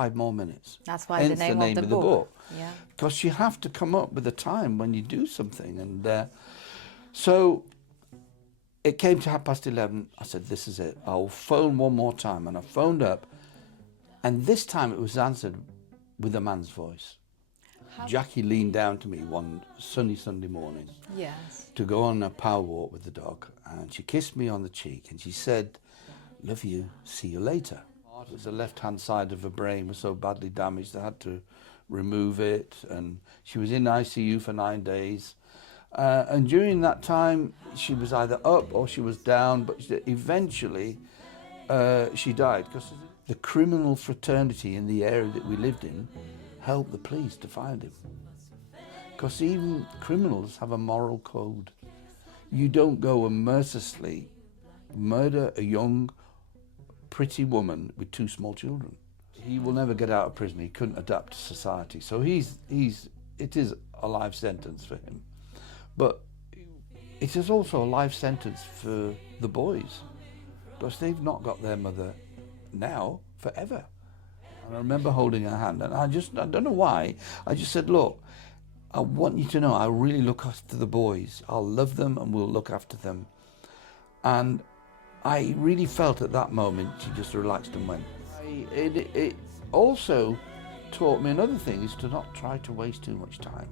5 more minutes. That's why Hence the name of the book. Yeah. Because you have to come up with a time when you do something. And so it came to 11:30. I said, this is it. I'll phone one more time. And I phoned up. And this time it was answered with a man's voice. Jacquie leaned down to me one sunny Sunday morning to go on a power walk with the dog. And she kissed me on the cheek and she said, love you, see you later. It was the left-hand side of her brain was so badly damaged they had to remove it. And she was in ICU for 9 days. And during that time, she was either up or she was down, but eventually she died. Because the criminal fraternity in the area that we lived in helped the police to find him. Because even criminals have a moral code. You don't go and mercilessly murder a young, pretty woman with 2 small children. He will never get out of prison. He couldn't adapt to society. So it is a life sentence for him. But it is also a life sentence for the boys, because they've not got their mother now forever. And I remember holding her hand, and I don't know why, I just said, look, I want you to know I really look after the boys. I'll love them and we'll look after them. And I really felt at that moment she just relaxed and went. It also taught me another thing, is to not try to waste too much time.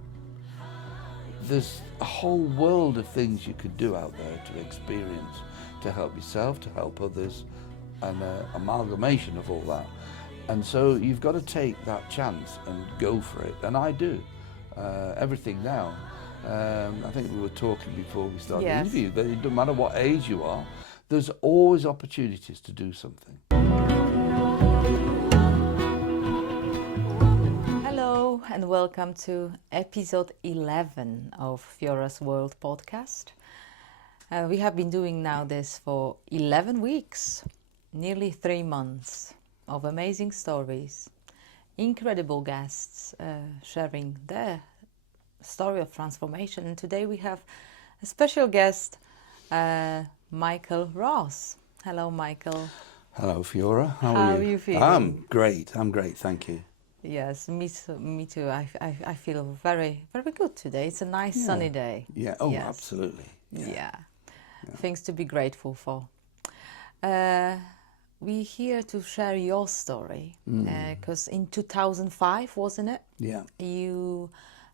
There's a whole world of things you could do out there to experience, to help yourself, to help others, and an amalgamation of all that. And so you've got to take that chance and go for it. And I do. Everything now. I think we were talking before we started the interview, that it doesn't matter what age you are, there's always opportunities to do something. Hello and welcome to episode 11 of Fiora's World podcast. We have been doing now this for 11 weeks, nearly 3 months of amazing stories, incredible guests sharing their story of transformation. And today we have a special guest, Michael Ross. Hello, Michael. Hello, Fiora. How are you feeling? I'm great, thank you. Yes, me too. I feel very, very good today. It's a nice sunny day. Yeah, absolutely. Yeah. Things to be grateful for. We're here to share your story, because in 2005, wasn't it? Yeah. You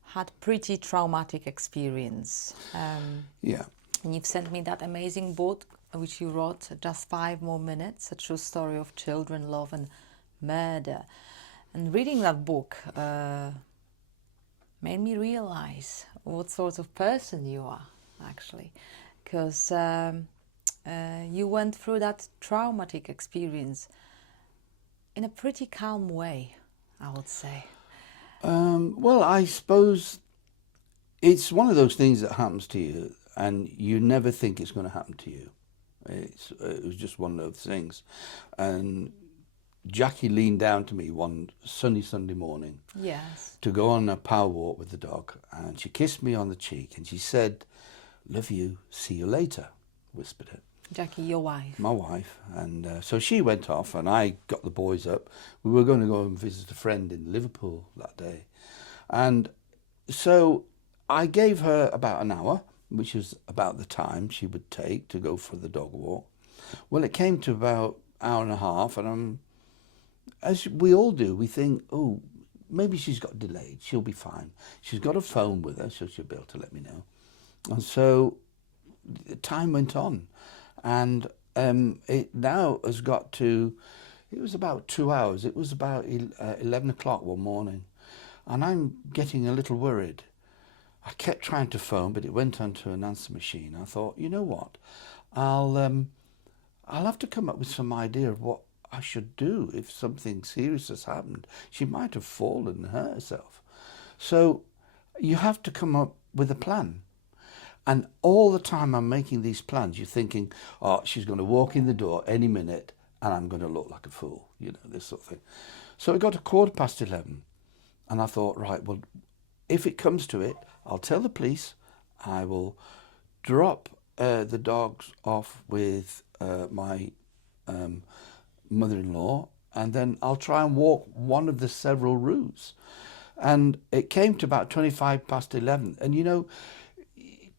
had pretty traumatic experience. And you've sent me that amazing book, which you wrote, Just 5 More Minutes, a true story of children, love and murder. And reading that book made me realize what sort of person you are, actually. Because you went through that traumatic experience in a pretty calm way, I would say. Well, I suppose it's one of those things that happens to you and you never think it's going to happen to you. It was just one of those things. And Jacquie leaned down to me one sunny Sunday morning to go on a power walk with the dog. And she kissed me on the cheek and she said, love you, see you later, whispered it. Jacquie, your wife. My wife. And so she went off and I got the boys up. We were going to go and visit a friend in Liverpool that day. And so I gave her about an hour, which is about the time she would take to go for the dog walk. Well, it came to about an hour and a half, and as we all do, we think, oh, maybe she's got delayed. She'll be fine. She's got a phone with her, so she'll be able to let me know. And so the time went on. And it now has got to, it was about 2 hours. It was about 11 o'clock one morning. And I'm getting a little worried. I kept trying to phone, but it went onto an answer machine. I thought, you know what? I'll have to come up with some idea of what I should do if something serious has happened. She might have fallen and hurt herself. So you have to come up with a plan. And all the time I'm making these plans, you're thinking, oh, she's going to walk in the door any minute and I'm going to look like a fool, this sort of thing. So it got to 11:15 and I thought, right, well, if it comes to it, I'll tell the police, I will drop the dogs off with my mother-in-law and then I'll try and walk one of the several routes. And it came to about 25 past 11. And,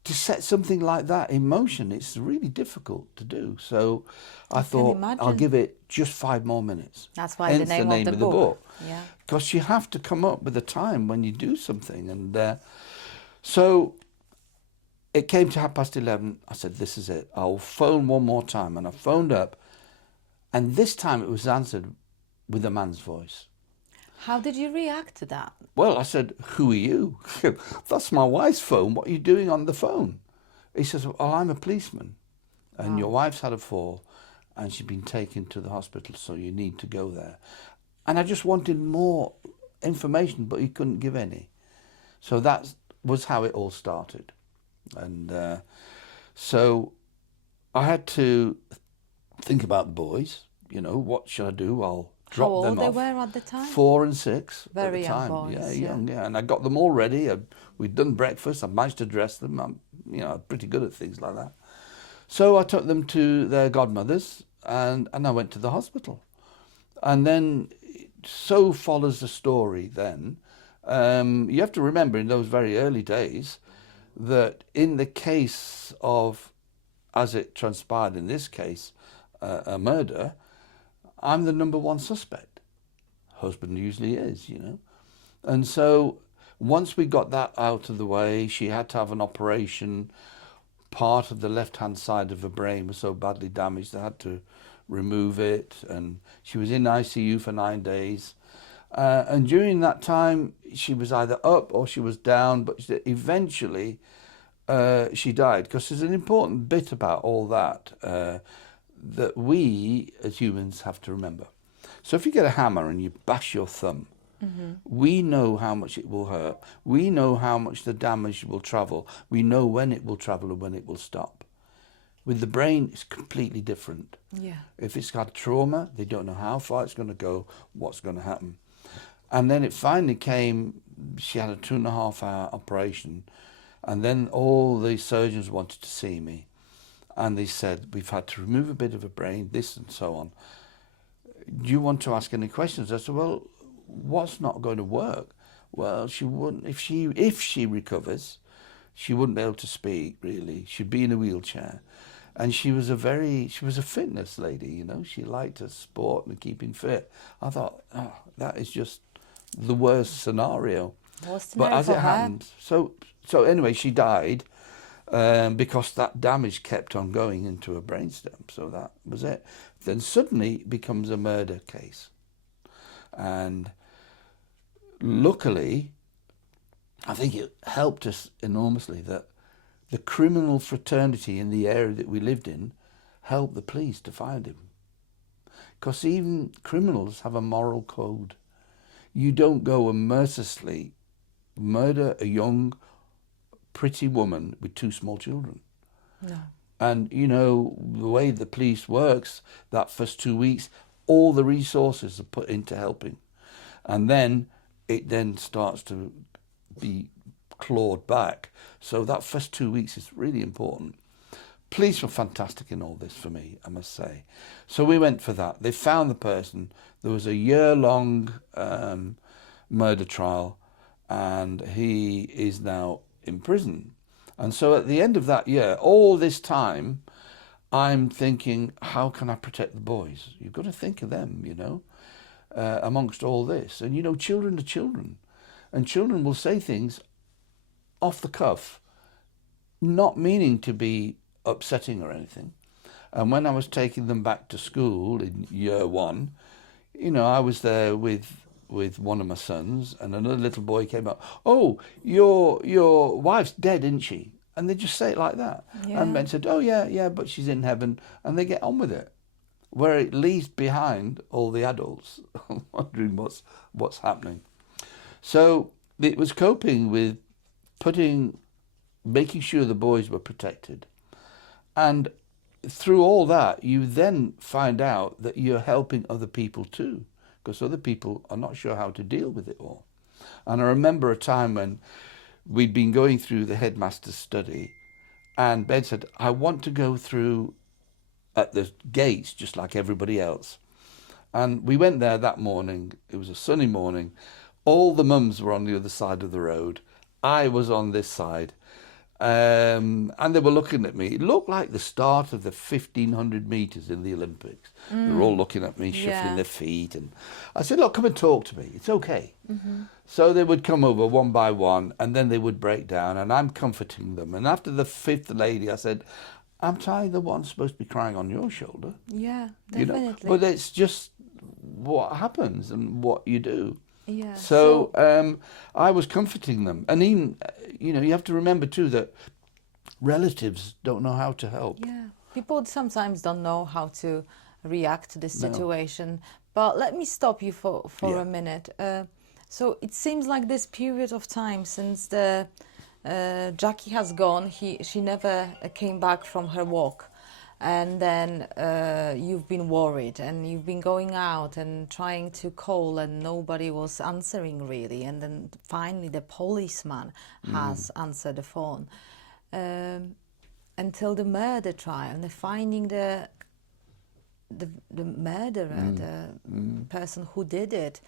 to set something like that in motion, it's really difficult to do. So I thought, I'll imagine. give it just 5 more minutes. That's why Hence the name of the book. Yeah. Because you have to come up with a time when you do something. And so it came to 11:30. I said, this is it. I'll phone one more time. And I phoned up. And this time it was answered with a man's voice. How did you react to that? Well, I said, who are you? That's my wife's phone. What are you doing on the phone? He says, oh, I'm a policeman. And your wife's had a fall and she's been taken to the hospital, so you need to go there. And I just wanted more information, but he couldn't give any. So that was how it all started. And so I had to think about the boys. What should I do? I'll drop How them old they off. were at the time? 4 and 6 Very at the young time. boys, Yeah, yeah. young, yeah. And I got them all ready. We'd done breakfast. I managed to dress them. I'm, pretty good at things like that. So I took them to their godmothers, and I went to the hospital. And then, so follows the story then. You have to remember in those very early days that in the case of, as it transpired in this case, a murder, I'm the number one suspect. Husband usually is, And so once we got that out of the way, she had to have an operation. Part of the left-hand side of her brain was so badly damaged they had to remove it, and she was in ICU for 9 days. And during that time, she was either up or she was down, but eventually she died. Because there's an important bit about all that that we as humans have to remember. So if you get a hammer and you bash your thumb, we know how much it will hurt. We know how much the damage will travel. We know when it will travel and when it will stop. With the brain, it's completely different. Yeah. If it's got trauma, they don't know how far it's going to go, what's going to happen. And then it finally came, she had a 2.5-hour operation. And then all the surgeons wanted to see me. And they said, we've had to remove a bit of her brain, this and so on. Do you want to ask any questions? I said, well, what's not going to work? Well, she wouldn't, if she recovers, she wouldn't be able to speak, really. She'd be in a wheelchair. And she was a fitness lady, She liked her sport and keeping fit. I thought, that is just the worst scenario. But as it happened, so anyway, she died because that damage kept on going into her brainstem. So that was it. Then suddenly it becomes a murder case. And luckily, I think it helped us enormously that the criminal fraternity in the area that we lived in helped the police to find him. Because even criminals have a moral code. You don't go and mercilessly murder a young, pretty woman with 2 small children. No. And, the way the police works, that first 2 weeks, all the resources are put into helping. And then it then starts to be clawed back. So that first 2 weeks is really important. Police were fantastic in all this for me, I must say. So we went for that. They found the person. There was a year-long murder trial, and he is now in prison. And so at the end of that year, all this time, I'm thinking, how can I protect the boys? You've got to think of them, amongst all this. And, children are children. And children will say things off the cuff, not meaning to be upsetting or anything. And when I was taking them back to school in year 1, I was there with one of my sons, and another little boy came up. Oh, your wife's dead, isn't she? And they just say it like that. Yeah. And Ben said, oh yeah, but she's in heaven, and they get on with it. Where it leaves behind all the adults wondering what's happening. So it was coping with making sure the boys were protected. And through all that, you then find out that you're helping other people too, because other people are not sure how to deal with it all. And I remember a time when we'd been going through the headmaster's study, and Ben said, I want to go through at the gates just like everybody else. And we went there that morning. It was a sunny morning. All the mums were on the other side of the road. I was on this side. And they were looking at me. It looked like the start of the 1,500 meters in the Olympics. They were all looking at me, shuffling their feet. And I said, look, come and talk to me. It's okay. So they would come over one by one, and then they would break down, and I'm comforting them. And after the fifth lady, I said, I'm tired of the one supposed to be crying on your shoulder. Yeah, You definitely. know? But it's just what happens and what you do. Yeah. So I was comforting them. And even, you have to remember too that relatives don't know how to help. Yeah, people sometimes don't know how to react to this situation. But let me stop you for a minute. So it seems like this period of time since the Jacquie has gone, she never came back from her walk. And then you've been worried, and you've been going out and trying to call, and nobody was answering really. And then finally the policeman has answered the phone. Until the murder trial, and finding the murderer, the person who did it.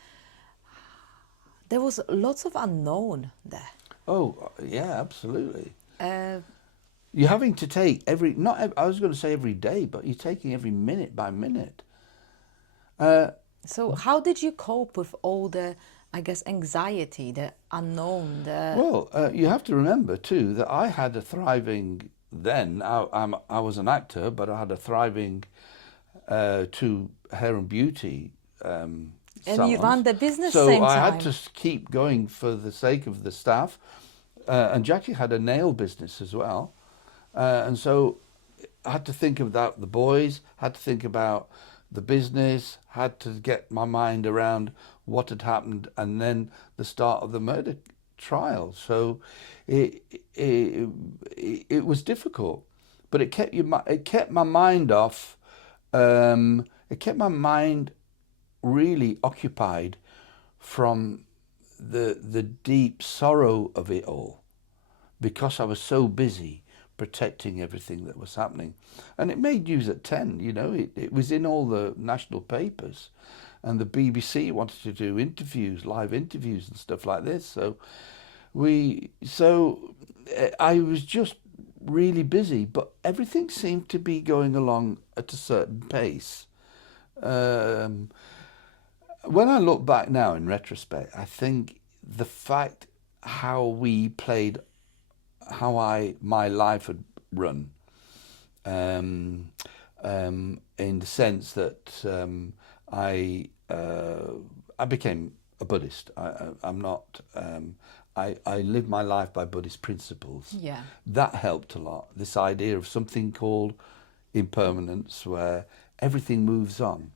There was lots of unknown there. Oh, yeah, absolutely. You're having to take I was going to say every day, but you're taking every minute by minute. So how did you cope with all the, I guess, anxiety, the unknown? Well, you have to remember too that I had a thriving, then I was an actor, but I had a thriving to hair and beauty and salons. you ran the business so same I time. had to keep going for the sake of the staff. And Jacquie had a nail business as well. And so I had to think about the boys, had to think about the business, had to get my mind around what had happened, and then the start of the murder trial. So it was difficult, but it kept my mind off. It kept my mind really occupied from the deep sorrow of it all, because I was so busy protecting everything that was happening. And it made news at 10, it was in all the national papers, and the BBC wanted to do interviews, live interviews and stuff like this. So I was just really busy, but everything seemed to be going along at a certain pace. When I look back now in retrospect, I think the fact how my life had run, in the sense that I became a Buddhist. I'm not. I live my life by Buddhist principles. Yeah. That helped a lot. This idea of something called impermanence, where everything moves on.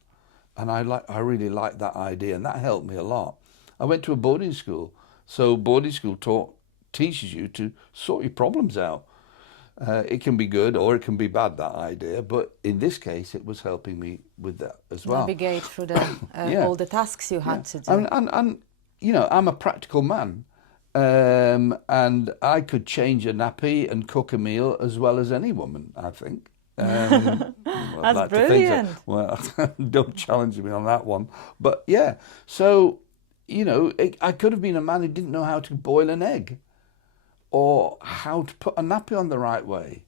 And I really like that idea, and that helped me a lot. I went to a boarding school, so boarding school teaches you to sort your problems out. It can be good or it can be bad, that idea, but in this case, it was helping me with that as well. Navigate through the all the tasks you had to do. And I'm a practical man, and I could change a nappy and cook a meal as well as any woman, I think. That's like brilliant. Well, don't challenge me on that one. But yeah, so, I could have been a man who didn't know how to boil an egg, or how to put a nappy on the right way,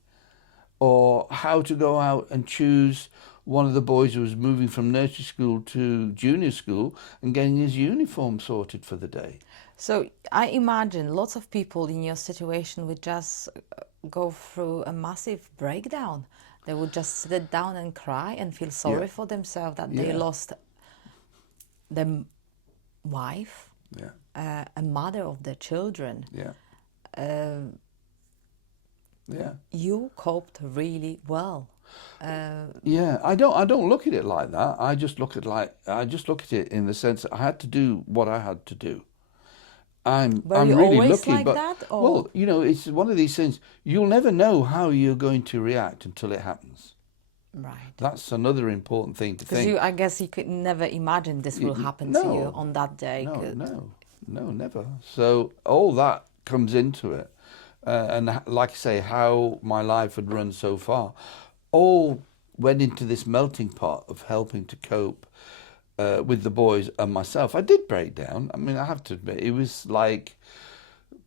or how to go out and choose one of the boys who was moving from nursery school to junior school and getting his uniform sorted for the day. So I imagine lots of people in your situation would just go through a massive breakdown. They would just sit down and cry and feel sorry for themselves that they lost their wife, a mother of their children. You coped really well. I don't look at it like that. I just look at it in the sense that I had to do what I had to do. I'm you really always lucky, like but that, or? well, it's one of these things. You'll never know how you're going to react until it happens. Right. That's another important thing to think. Because I guess you could never imagine this will happen to you on that day. No, never. So all that comes into it, and like I say, how my life had run so far, all went into this melting pot of helping to cope with the boys and myself, I did break down. I mean, I have to admit, it was like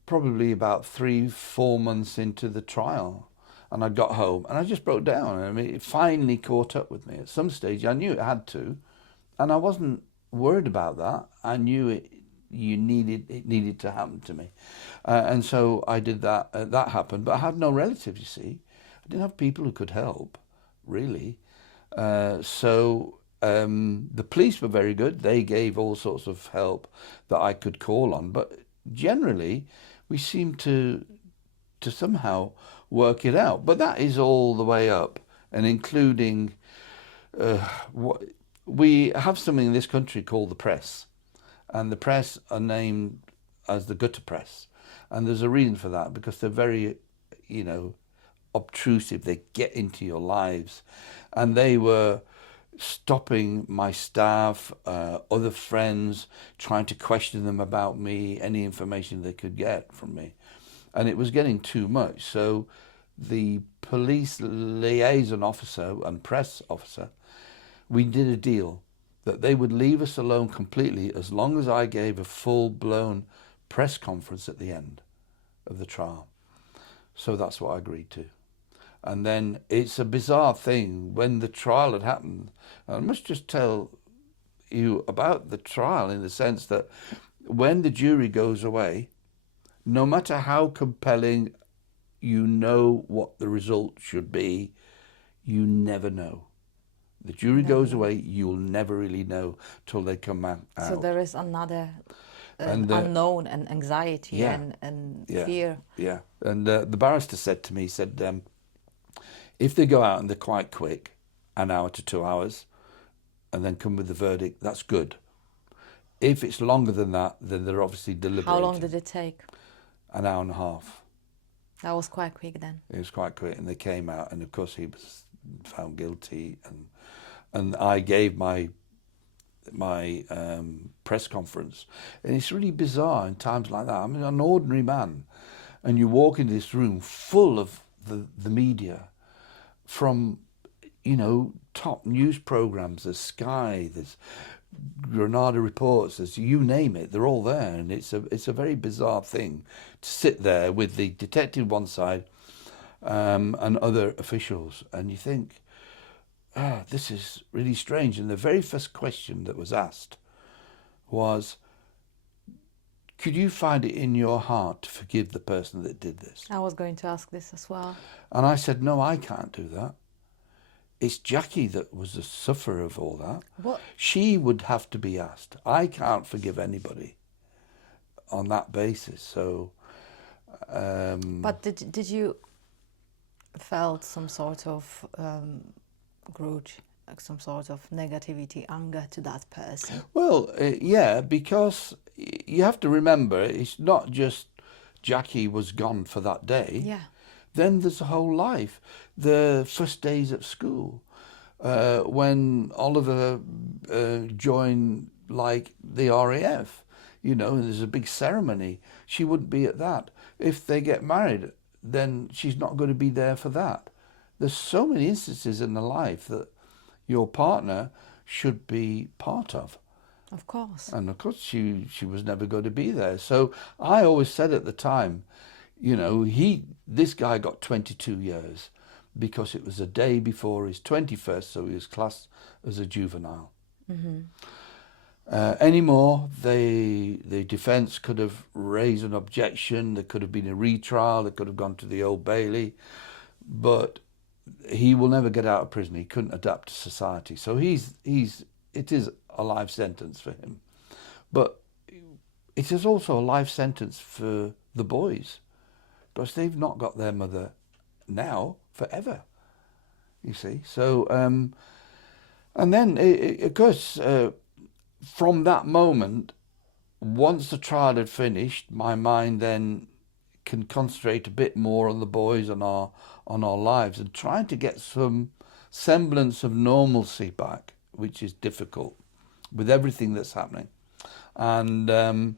probably about 3-4 months into the trial, and I got home and I just broke down. I mean, it finally caught up with me. At some stage, I knew it had to, and I wasn't worried about that. I knew it needed to happen to me, and so I did that. That happened, but I had no relatives. You see, I didn't have people who could help, really. The police were very good. They gave all sorts of help that I could call on, but generally, we seemed to somehow work it out. But that is all the way up, and including what we have something in this country called the press, and the press are named as the gutter press, and there's a reason for that, because they're very, obtrusive. They get into your lives, and they were stopping my staff, other friends, trying to question them about me, any information they could get from me. And it was getting too much. So the police liaison officer and press officer, we did a deal that they would leave us alone completely as long as I gave a full-blown press conference at the end of the trial. So that's what I agreed to. And then it's a bizarre thing. When the trial had happened, I must just tell you about the trial in the sense that when the jury goes away, no matter how compelling you know what the result should be, you never know. The jury goes away, you'll never really know till they come out. So there is another And unknown and anxiety yeah, and yeah, fear. yeah. And the barrister said to me, he said, if they go out and they're quite quick, an hour to 2 hours, and then come with the verdict, that's good. If it's longer than that, then they're obviously deliberating. How long did it take? An hour and a half. That was quite quick then. It was quite quick, and they came out, and of course he was found guilty, and I gave my press conference, and it's really bizarre in times like that. I mean, an ordinary man, and you walk into this room full of the media, from top news programs. There's Sky, there's Granada Reports, there's you name it, they're all there, and it's a very bizarre thing to sit there with the detective one side and other officials, and you think, this is really strange. And the very first question that was asked was, could you find it in your heart to forgive the person that did this? I was going to ask this as well. And I said, no, I can't do that. It's Jacquie that was the sufferer of all that. What? She would have to be asked. I can't forgive anybody on that basis. So, But did you felt some sort of grudge, like some sort of negativity, anger to that person? well, yeah, because you have to remember, it's not just Jacquie was gone for that day. Yeah. Then there's a whole life. The first days at school, when Oliver joined like the RAF, and there's a big ceremony. She wouldn't be at that. If they get married, then she's not going to be there for that. There's so many instances in the life that your partner should be part of. Of course. And of course she was never going to be there. So I always said at the time, this guy got 22 years because it was a day before his 21st, so he was classed as a juvenile. Mm-hmm. Anymore, the defence could have raised an objection, there could have been a retrial, they could have gone to the Old Bailey, but he will never get out of prison. He couldn't adapt to society. So it is a life sentence for him. But it is also a life sentence for the boys, because they've not got their mother now forever, you see. So, and then, of course, from that moment, once the trial had finished, my mind then can concentrate a bit more on the boys and on our lives, and trying to get some semblance of normalcy back, which is difficult with everything that's happening, and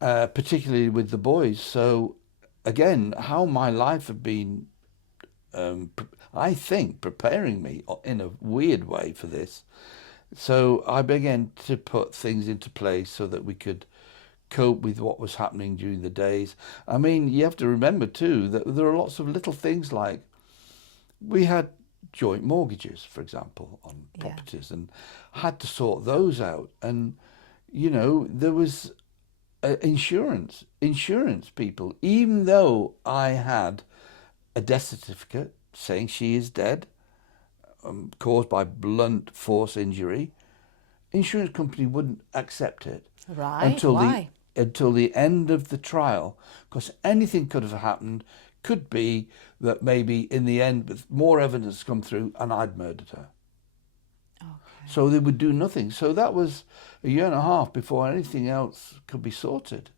particularly with the boys. So again, how my life had been, I think, preparing me in a weird way for this, So I began to put things into place so that we could cope with what was happening during the days. I mean, you have to remember too that there are lots of little things like we had joint mortgages, for example, on Yeah. properties, and had to sort those out. And you know, there was insurance people, even though I had a death certificate saying she is dead, caused by blunt force injury, insurance company wouldn't accept it Right? until the Why? until the end of the trial, because anything could have happened. Could be that maybe in the end, with more evidence come through, and I'd murdered her. Okay. So they would do nothing. So that was a year and a half before anything else could be sorted.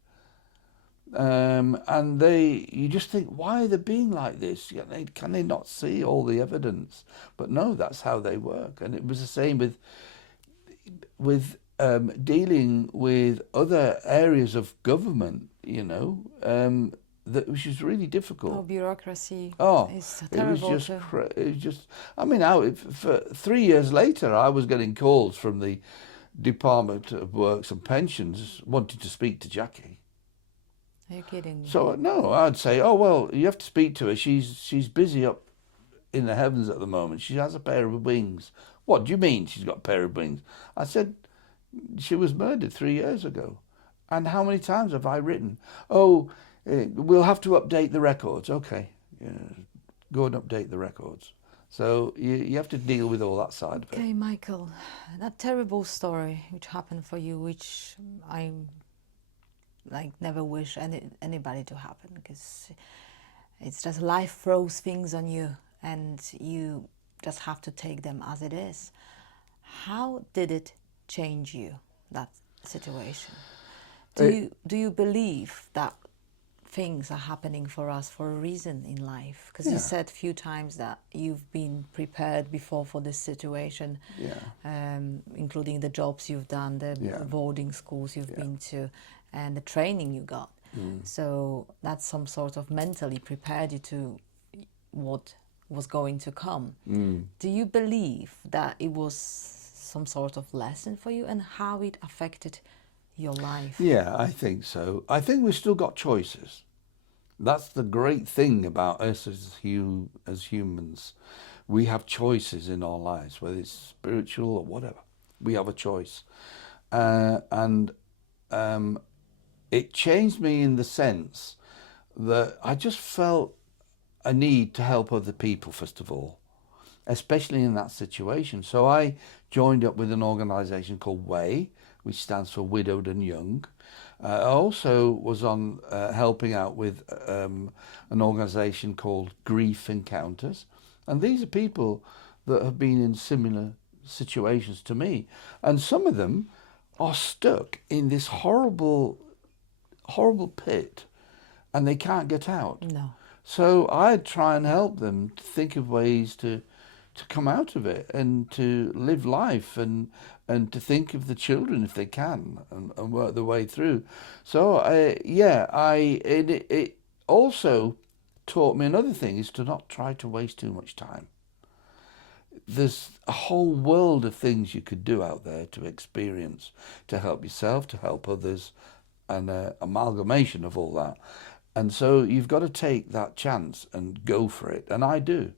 And you just think, why are they being like this? Can they not see all the evidence? But no, that's how they work. And it was the same with dealing with other areas of government, which is really Oh, difficult. bureaucracy Oh, is it was terrible just, too. it was just. I mean, for 3 years later, I was getting calls from the Department of Works and Pensions wanting to speak to Jacquie. Are you kidding me? So no, I'd say, oh well, you have to speak to her. She's busy up in the heavens at the moment. She has a pair of wings. What do you mean she's got a pair of wings? I said, she was murdered 3 years ago. And how many times have I written, oh, we'll have to update the records. Okay, yeah, go and update the records. So you have to deal with all that side of it. Okay, Michael, that terrible story which happened for you, which I never wish anybody to happen, because it's just life throws things on you and you just have to take them as it is. How did it change you, that situation? Do you believe that things are happening for us for a reason in life? Because you said a few times that you've been prepared before for this situation, including the jobs you've done, the boarding schools you've been to, and the training you got. So that's some sort of mentally prepared you to what was going to come. Do you believe that it was some sort of lesson for you, and how it affected your life? Yeah, I think so. I think we've still got choices. That's the great thing about us as humans. We have choices in our lives, whether it's spiritual or whatever. We have a choice. And it changed me in the sense that I just felt a need to help other people, first of all, especially in that situation. So I joined up with an organisation called WAY, which stands for Widowed and Young. I also was on helping out with an organisation called Grief Encounters. And these are people that have been in similar situations to me. And some of them are stuck in this horrible pit and they can't get out. No. So I try and help them to think of ways to come out of it and to live life and to think of the children if they can and work their way through. So it also taught me another thing, is to not try to waste too much time. There's a whole world of things you could do out there to experience, to help yourself, to help others, and amalgamation of all that. And so you've got to take that chance and go for it. And I do.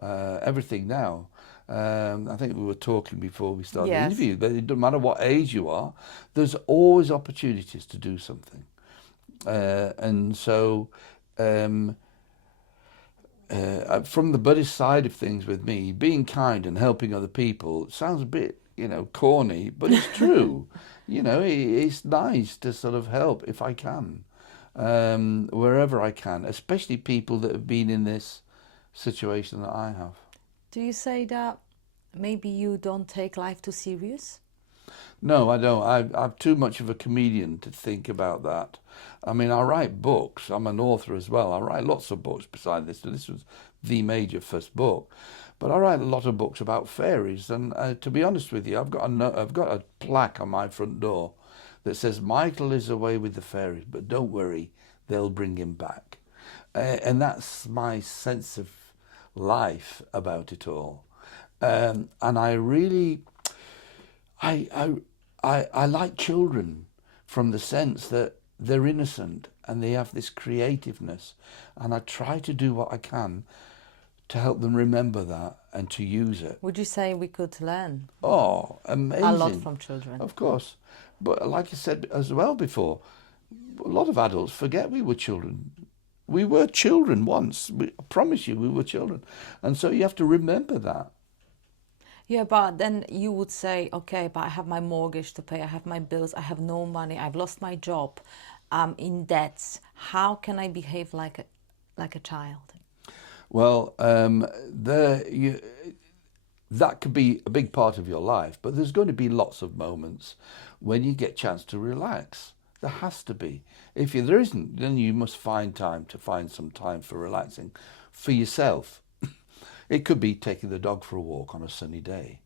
Everything now. I think we were talking before we started the interview, but it doesn't matter what age you are, there's always opportunities to do something. And so from the Buddhist side of things with me, being kind and helping other people sounds a bit, corny, but it's true. It's nice to sort of help if I can, wherever I can, especially people that have been in this situation that I have. Do you say that maybe you don't take life too serious? No, I don't. I'm too much of a comedian to think about that. I mean, I write books. I'm an author as well. I write lots of books beside this. So this was the major first book. But I write a lot of books about fairies. And to be honest with you, I've got a plaque on my front door that says, Michael is away with the fairies, but don't worry, they'll bring him back. And that's my sense of life about it all. And I really I like children from the sense that they're innocent and they have this creativeness, and I try to do what I can to help them remember that and to use it. Would you say we could learn Oh, amazing. a lot from children? Of course. But like I said as well before, a lot of adults forget we were children. We were children once. I promise you, we were children. And so you have to remember that. Yeah, but then you would say, okay, but I have my mortgage to pay, I have my bills, I have no money, I've lost my job, I'm in debts. How can I behave like a child? Well, that could be a big part of your life, but there's going to be lots of moments when you get a chance to relax. There has to be. If there isn't, then you must find some time for relaxing for yourself. It could be taking the dog for a walk on a sunny day.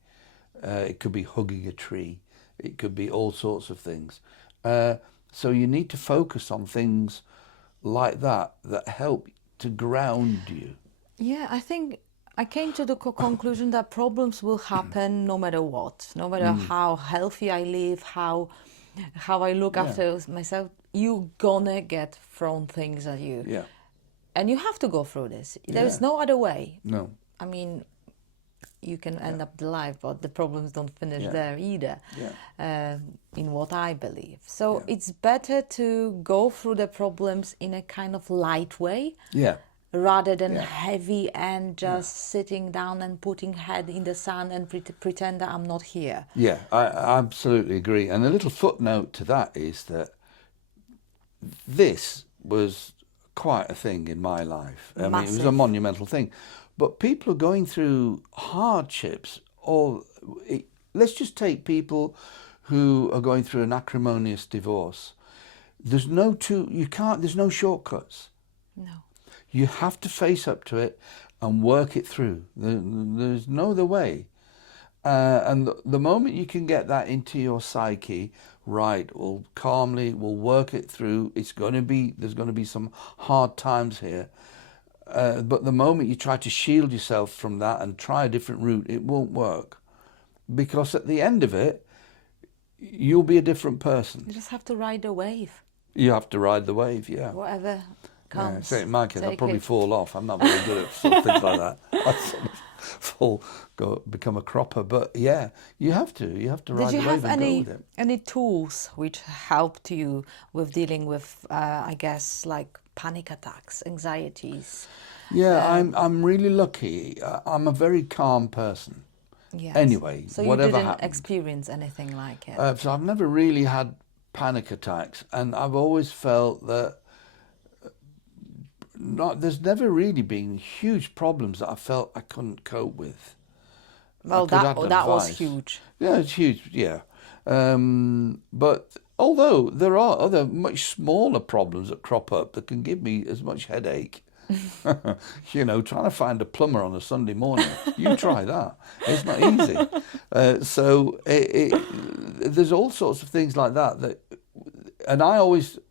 It could be hugging a tree. It could be all sorts of things. So you need to focus on things like that help to ground you. Yeah, I think I came to the conclusion that problems will happen no matter what, no matter how healthy I live, how I look after myself. You're gonna get thrown things at you. Yeah. And you have to go through this. There is no other way. No. I mean, you can end up the life, but the problems don't finish there either, in what I believe. So it's better to go through the problems in a kind of light way. Yeah. Rather than heavy and just sitting down and putting head in the sand and pretend that I'm not here. Yeah, I absolutely agree. And a little footnote to that is that this was quite a thing in my life. I mean, it was a monumental thing. But people are going through hardships. Let's just take people who are going through an acrimonious divorce. There's no shortcuts. No. You have to face up to it and work it through. There's no other way. And the moment you can get that into your psyche, right, we'll work it through. There's going to be some hard times here. But the moment you try to shield yourself from that and try a different route, it won't work. Because at the end of it, you'll be a different person. You just have to ride the wave. You have to ride the wave, yeah. Whatever comes. Yeah, in my case, I'll probably fall off. I'm not very good at things like that. I sort of become a cropper. But yeah, you have to ride the wave and go with it. Did you have any tools which helped you with dealing with, I guess, like panic attacks, anxieties? Yeah, I'm really lucky. I'm a very calm person. Yes. Anyway, so whatever you didn't happened. experience anything like it? So I've never really had panic attacks, and I've always felt that there's never really been huge problems that I felt I couldn't cope with. Well, that was huge. Yeah, it's huge, yeah. But although there are other much smaller problems that crop up that can give me as much headache, trying to find a plumber on a Sunday morning, you try that. It's not easy. So there's all sorts of things like that. And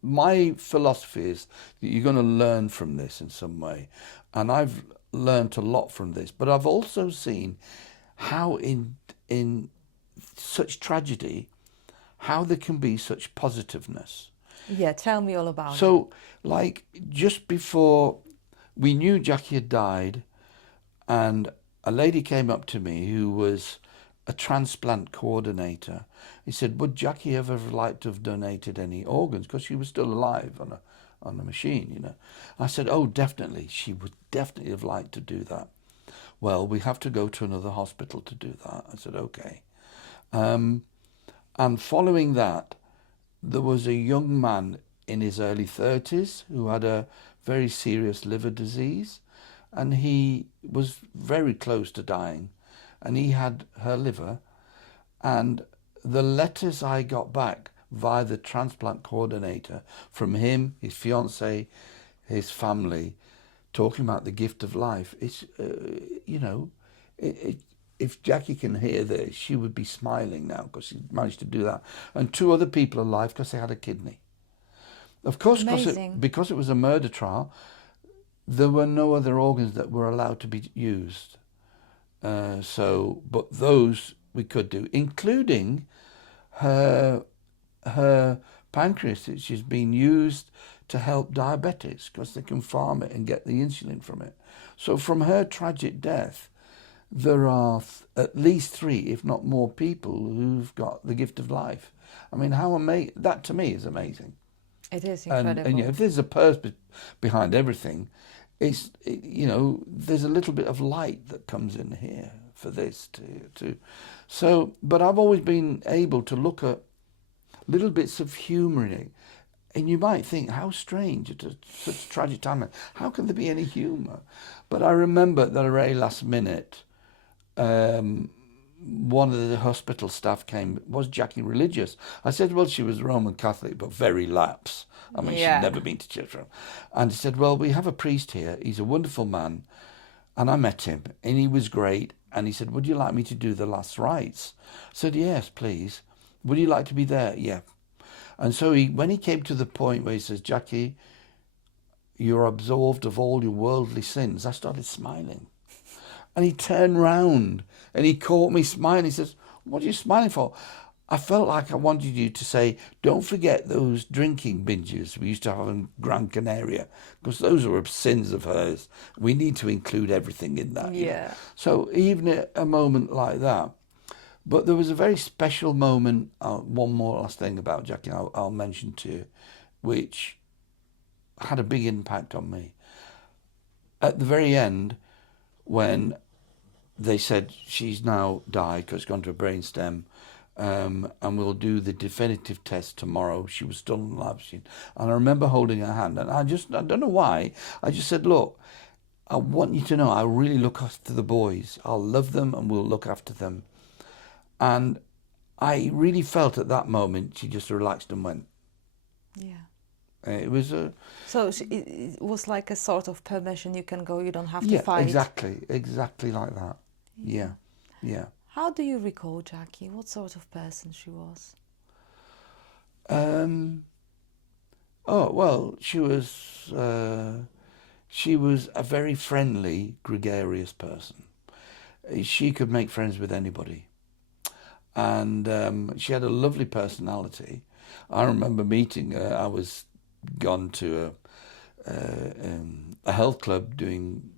my philosophy is that you're going to learn from this in some way. And I've learned a lot from this. But I've also seen how in such tragedy, how there can be such positiveness. Yeah, tell me all about it. So, like, just before we knew Jacquie had died, and a lady came up to me who was a transplant coordinator. He said, would Jacquie ever like to have donated any organs? Because she was still alive on a machine, I said, oh, definitely. She would definitely have liked to do that. Well, we have to go to another hospital to do that. I said, okay. And following that, there was a young man in his early 30s who had a very serious liver disease, and he was very close to dying, and he had her liver. And the letters I got back via the transplant coordinator from him, his fiancée, his family, talking about the gift of life, it's, if Jacquie can hear this, she would be smiling now because she managed to do that. And 2 other people alive because they had a kidney. Of course, because it was a murder trial, there were no other organs that were allowed to be used. But those we could do, including her pancreas, which is being used to help diabetics because they can farm it and get the insulin from it. So from her tragic death, there are at least 3, if not more, people who've got the gift of life. I mean, how amazing! That to me is amazing. It is incredible. And if there's a purpose behind everything, there's a little bit of light that comes in here for this too. So, but I've always been able to look at little bits of humour in it. And you might think, how strange, at such a tragic time, how can there be any humour? But I remember at the very last minute, one of the hospital staff came, was Jacquie religious? I said, well, she was Roman Catholic, but very lax. I mean, she'd never been to church. And he said, well, we have a priest here. He's a wonderful man. And I met him, and he was great. And he said, would you like me to do the last rites? I said, yes, please. Would you like to be there? Yeah. And so when he came to the point where he says, Jacquie, you're absolved of all your worldly sins, I started smiling. And he turned round and he caught me smiling. He says, what are you smiling for? I felt like I wanted you to say, don't forget those drinking binges we used to have in Gran Canaria, because those were sins of hers. We need to include everything in that. Yeah. So even at a moment like that. But there was a very special moment, one more last thing about Jacquie I'll mention to you, which had a big impact on me. At the very end, when they said she's now died because it's gone to a brainstem, and we'll do the definitive test tomorrow. She was still on the lab machine. And I remember holding her hand, and I don't know why, I just said, look, I want you to know I really look after the boys. I'll love them and we'll look after them. And I really felt at that moment she just relaxed and went. Yeah. It was a... So it was like a sort of permission, you can go, you don't have to fight. Exactly like that. Yeah. How do you recall Jacquie? What sort of person she was? Oh, well, she was a very friendly, gregarious person. She could make friends with anybody. And she had a lovely personality. I remember meeting her. I was gone to a health club doing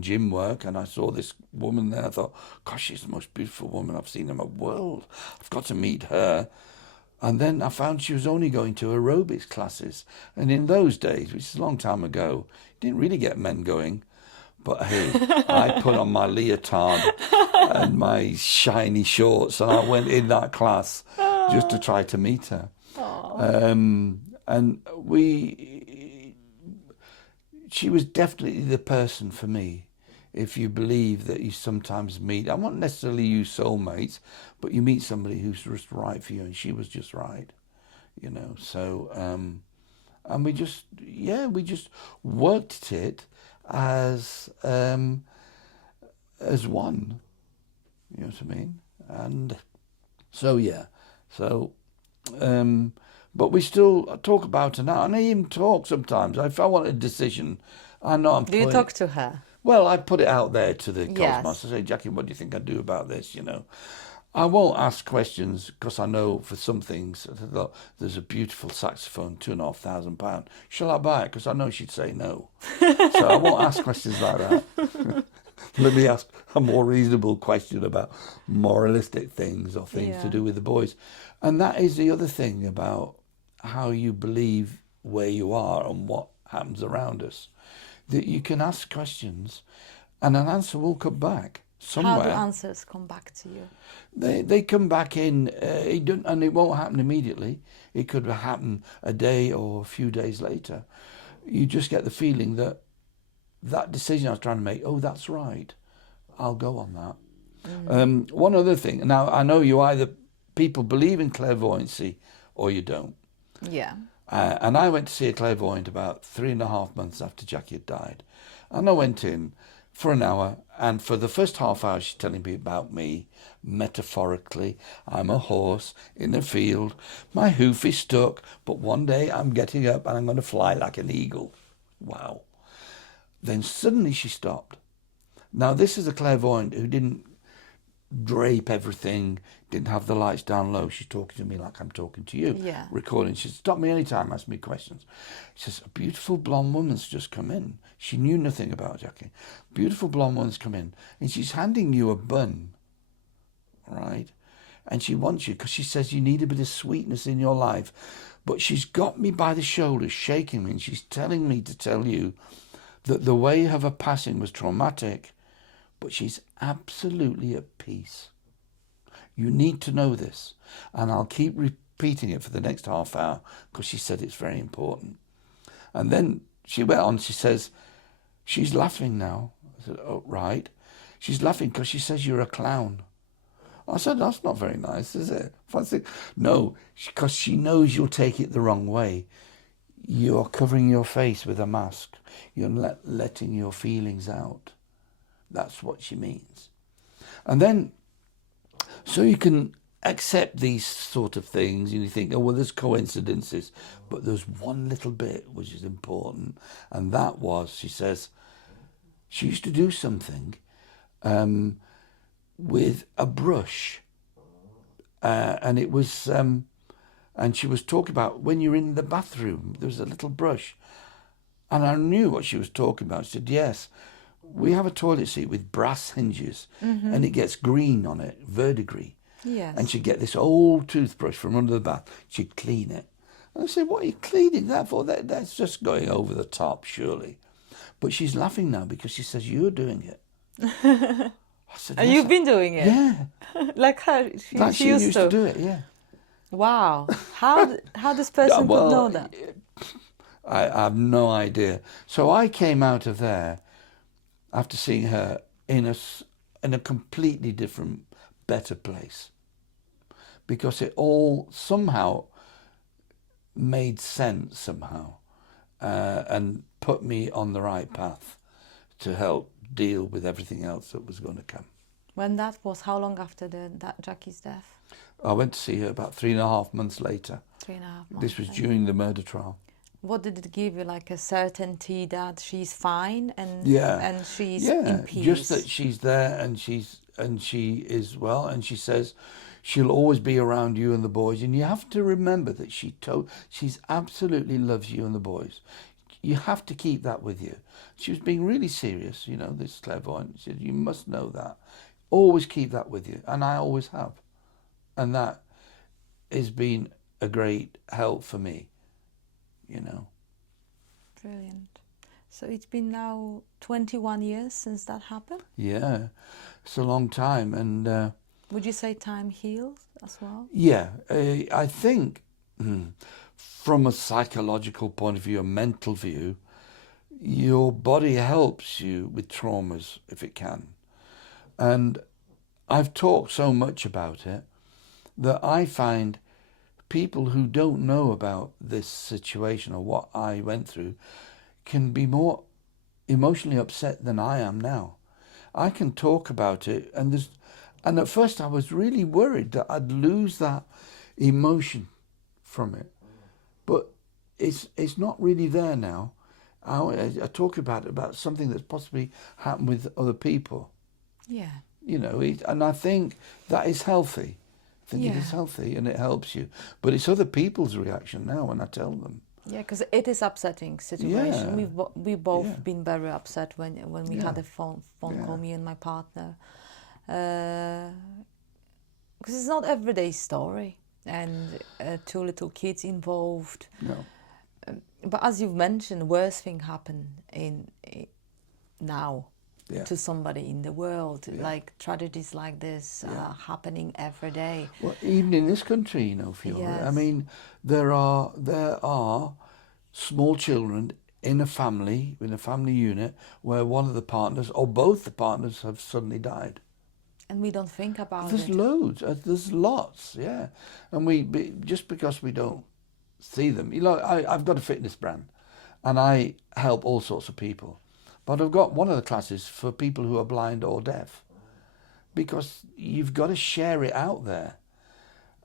gym work, and I saw this woman there. I thought, gosh, she's the most beautiful woman I've seen in my world. I've got to meet her. And then I found she was only going to aerobics classes. And in those days, which is a long time ago, you didn't really get men going. But hey, I put on my leotard and my shiny shorts, and I went in that class just to try to meet her. And she was definitely the person for me. If you believe that you sometimes meet, I won't necessarily use soulmates, but you meet somebody who's just right for you, and she was just right, So, and we just worked it as one, you know what I mean? And but we still talk about her now, and I even talk sometimes. If I want a decision, I know I'm. Do you talk to her? Well, I put it out there to the Yes. cosmos. I say, Jacquie, what do you think I'd do about this? I won't ask questions because I know for some things, look, there's a beautiful saxophone, £2,500. Shall I buy it? Because I know she'd say no. So I won't ask questions like that. Let me ask a more reasonable question about moralistic things or things to do with the boys. And that is the other thing about how you believe where you are and what happens around us. That you can ask questions and an answer will come back somewhere. How do answers come back to you? They come back in, and it won't happen immediately. It could happen a day or a few days later. You just get the feeling that decision I was trying to make, oh, that's right, I'll go on that. One other thing, now I know you either people believe in clairvoyancy or you don't. Yeah. And I went to see a clairvoyant about 3.5 months after Jacquie had died. And I went in for an hour, and for the first half hour she's telling me about me, metaphorically. I'm a horse in a field. My hoof is stuck, but one day I'm getting up and I'm going to fly like an eagle. Wow. Then suddenly she stopped. Now this is a clairvoyant who didn't drape everything, didn't have the lights down low. She's talking to me like I'm talking to you, Yeah. recording. She said, stop me anytime, ask me questions. She says, a beautiful blonde woman's just come in. She knew nothing about Jacquie. Beautiful blonde woman's come in, and she's handing you a bun, right? And she wants you because she says you need a bit of sweetness in your life. But she's got me by the shoulders, shaking me, and she's telling me to tell you that the way of her passing was traumatic, but she's absolutely at peace. You need to know this. And I'll keep repeating it for the next half hour because she said it's very important. And then she went on, she says, she's laughing now. I said, oh, right. She's laughing because she says you're a clown. I said, that's not very nice, is it? I said, no, because she knows you'll take it the wrong way. You're covering your face with a mask. You're letting your feelings out. That's what she means. And then, so you can accept these sort of things and you think, oh, well, there's coincidences. But there's one little bit which is important. And that was, she says, she used to do something with a brush. And it was, and she was talking about when you're in the bathroom, there was a little brush. And I knew what she was talking about. She said, yes, we have a toilet seat with brass hinges and it gets green on it, verdigris. Yes. And she'd get this old toothbrush from under the bath. She'd clean it. And I said, what are you cleaning that for? That's just going over the top, surely. But she's laughing now because she says, you're doing it. I said, And yes, you've been doing it? Yeah. Like her, Like she used to do it, yeah. Wow. How this person could know that? I have no idea. So I came out of there after seeing her in a completely different, better place. Because it all somehow made sense somehow and put me on the right path to help deal with everything else that was going to come. When that was, how long after that Jacquie's death? I went to see her about 3.5 months later. 3.5 months. This was during the murder trial. What did it give you, like a certainty that she's fine and she's yeah, in peace? Just that she's there and she is well, and she says she'll always be around you and the boys. And you have to remember that she's absolutely loves you and the boys. You have to keep that with you. She was being really serious, this clairvoyant. She said, you must know that. Always keep that with you. And I always have. And that has been a great help for me, Brilliant. So it's been now 21 years since that happened? Yeah, it's a long time. And would you say time heals as well? Yeah, I think from a psychological point of view, a mental view, your body helps you with traumas if it can. And I've talked so much about it that I find people who don't know about this situation or what I went through can be more emotionally upset than I am now. I can talk about it, and at first I was really worried that I'd lose that emotion from it. But it's not really there now. I talk about something that's possibly happened with other people. Yeah. And I think that is healthy. I think it is healthy and it helps you. But it's other people's reaction now when I tell them. Yeah, because it is upsetting situation. Yeah. We've both been very upset when we had a phone call, me and my partner. Because it's not everyday story. And 2 little kids involved. No. But as you've mentioned, worse thing happen now to somebody in the world. Yeah. Like tragedies like this are happening every day. Well, even in this country, Fiora. Yes. I mean, there are small children in a family unit where one of the partners or both the partners have suddenly died. And we don't think about There's it. loads. There's lots, yeah. And just because we don't see them. I've got a fitness brand and I help all sorts of people. But I've got one of the classes for people who are blind or deaf because you've got to share it out there.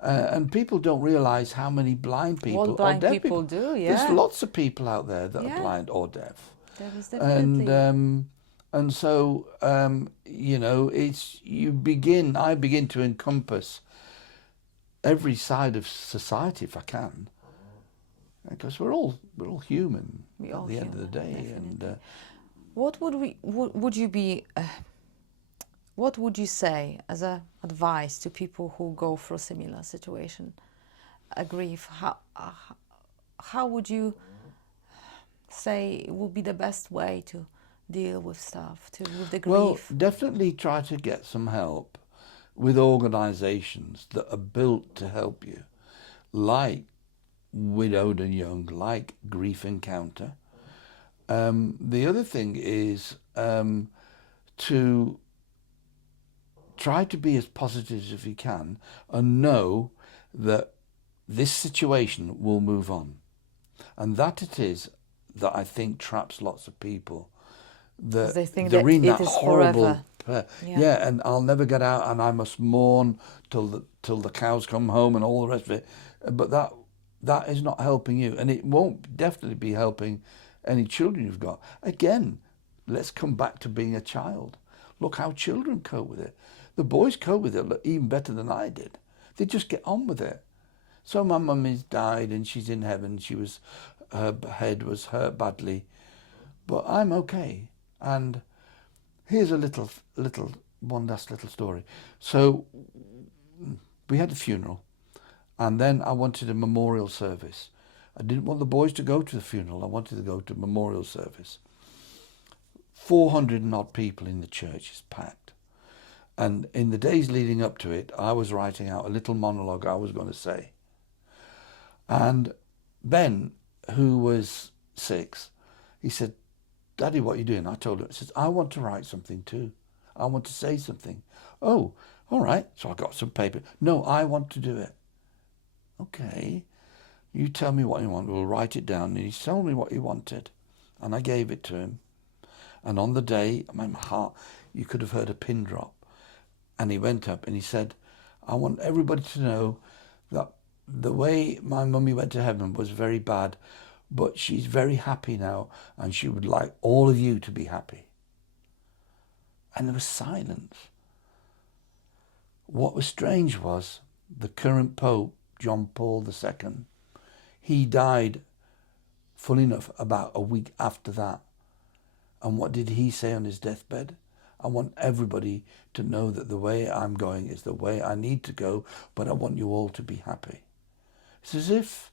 And people don't realise how many blind people What blind or deaf people do, yeah. There's lots of people out there that are blind or deaf. There is definitely. And so, I begin to encompass every side of society if I can, because we're all human We at all the end of the human, day. definitely. And What would you say as a advice to people who go through a similar situation, a grief? How would you say it would be the best way to deal with stuff, with the well, grief? definitely try to get some help with organisations that are built to help you, like Widowed and Young, like Grief Encounter. The other thing is to try to be as positive as you can and know that this situation will move on. And that it is that I think traps lots of people. Because they think They're that in it that is horrible, forever. yeah, and I'll never get out, and I must mourn till the cows come home and all the rest of it. But that is not helping you, and it won't definitely be helping any children you've got. Again, let's come back to being a child. Look how children cope with it. The boys cope with it even better than I did. They just get on with it. So my mum has died and she's in heaven. Her head was hurt badly, but I'm okay. And here's a little one last little story. So we had a funeral, and then I wanted a memorial service. I didn't want the boys to go to the funeral. I wanted to go to a memorial service. 400 and odd people in the church, is packed. And in the days leading up to it, I was writing out a little monologue I was going to say. And Ben, who was 6, he said, "Daddy, what are you doing?" I told him, I said, "I want to write something too. I want to say something." "Oh, all right." So I got some paper. "No, I want to do it." "Okay, you tell me what you want. We'll write it down." And he told me what he wanted. And I gave it to him. And on the day, my heart, you could have heard a pin drop. And he went up and he said, "I want everybody to know that the way my mummy went to heaven was very bad, but she's very happy now, and she would like all of you to be happy." And there was silence. What was strange was the current Pope, John Paul II, he died, full enough, about a week after that. And what did he say on his deathbed? "I want everybody to know that the way I'm going is the way I need to go, but I want you all to be happy." It's as if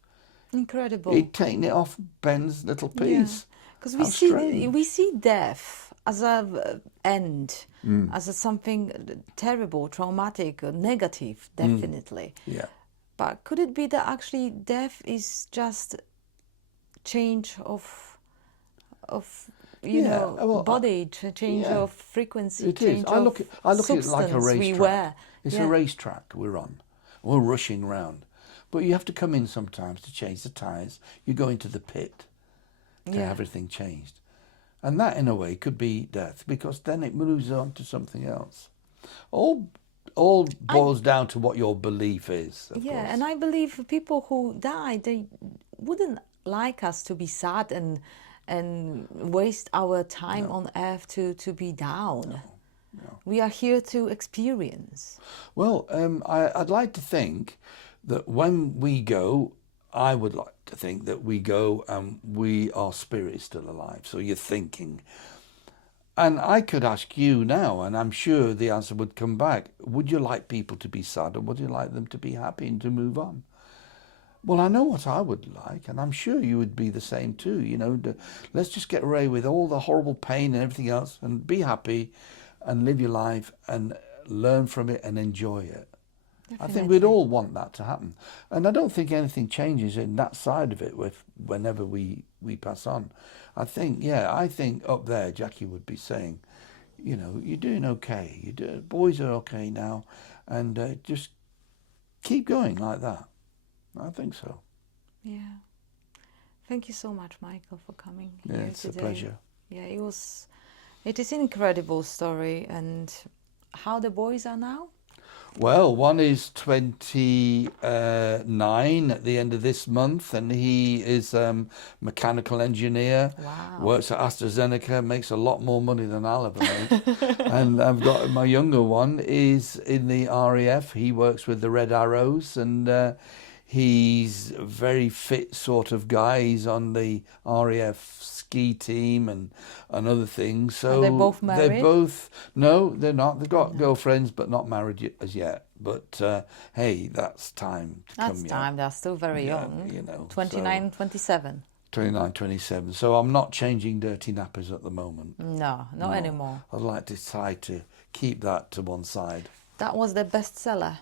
Incredible. he'd taken it off Ben's little piece. Because How strange. we see death as a end, as a something terrible, traumatic, negative, definitely. Yeah. But could it be that actually death is just change of body, change of frequency, It is. change I look of at it like a substance we racetrack. wear. It's Yeah. a racetrack we're on. We're rushing round. But you have to come in sometimes to change the tyres. You go into the pit to have everything changed. And that, in a way, could be death, because then it moves on to something else. All boils down to what your belief is, of course. And I believe people who die, they wouldn't like us to be sad and waste our time on earth to be down. No. We are here to experience. Well, I'd like to think that when we go, I would like to think that we go and our spirit is still alive. So you're thinking. And I could ask you now, and I'm sure the answer would come back. Would you like people to be sad, or would you like them to be happy and to move on? Well, I know what I would like, and I'm sure you would be the same too. Let's just get away with all the horrible pain and everything else and be happy and live your life and learn from it and enjoy it. Definitely. I think we'd all want that to happen. And I don't think anything changes in that side of it whenever we pass on. I think up there, Jacquie would be saying, "You're doing okay. Boys are okay now, and just keep going like that." I think so. Yeah. Thank you so much, Michael, for coming here today. It's a pleasure. Yeah, it is an incredible story. And how the boys are now? Well, one is 29 at the end of this month, and he is mechanical engineer, Wow. works at AstraZeneca, makes a lot more money than I'll ever make. And I've got my younger one is in the RAF. He works with the Red Arrows, and he's a very fit sort of guy. He's on the RAF ski team and other things. So Are they both married? They're both, no, they're not. They've got girlfriends, but not married as yet. But hey, that's time to That's come. time. They're still very young. You know, 29, 27. 29, 27. So I'm not changing dirty nappers at the moment. No, not anymore. I'd like to try to keep that to one side. That was the bestseller.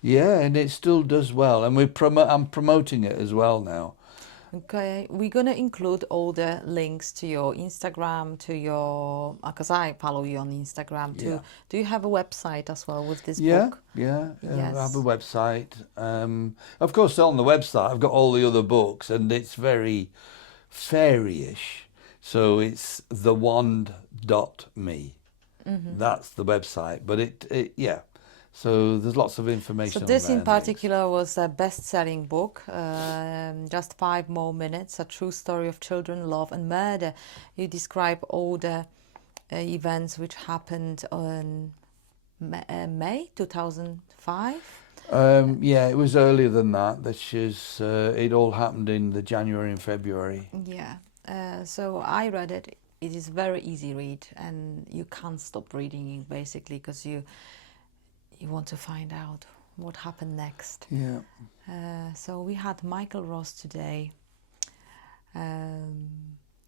Yeah, and it still does well, and I'm promoting it as well now. Okay, we're gonna include all the links to your Instagram, to your, because I follow you on Instagram too. Yeah. Do you have a website as well with this Yeah, book? yeah. Yes. I have a website. Of course, on the website, I've got all the other books, and it's very fairy-ish. So it's thewand.me. That's the website. But yeah. So there's lots of information. So this on there, in particular was a best-selling book. Just 5 more minutes, a true story of children, love and murder. You describe all the events which happened on May 2005. Yeah, it was earlier than that. It all happened in the January and February. Yeah. So I read it. It is very easy read, and you can't stop reading it basically because you want to find out what happened next. Yeah. So we had Michael Ross today.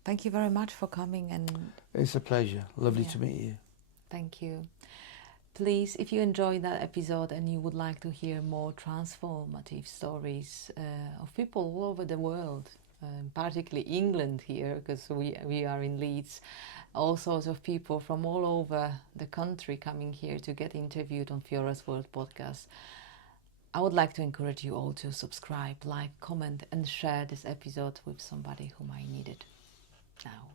Thank you very much for coming, and It's a pleasure. Lovely to meet you. thank you. Please, if you enjoyed that episode and you would like to hear more transformative stories of people all over the world, particularly England here, because we are in Leeds, all sorts of people from all over the country coming here to get interviewed on Fioras World Podcast. I would like to encourage you all to subscribe, like, comment and share this episode with somebody who might need it now.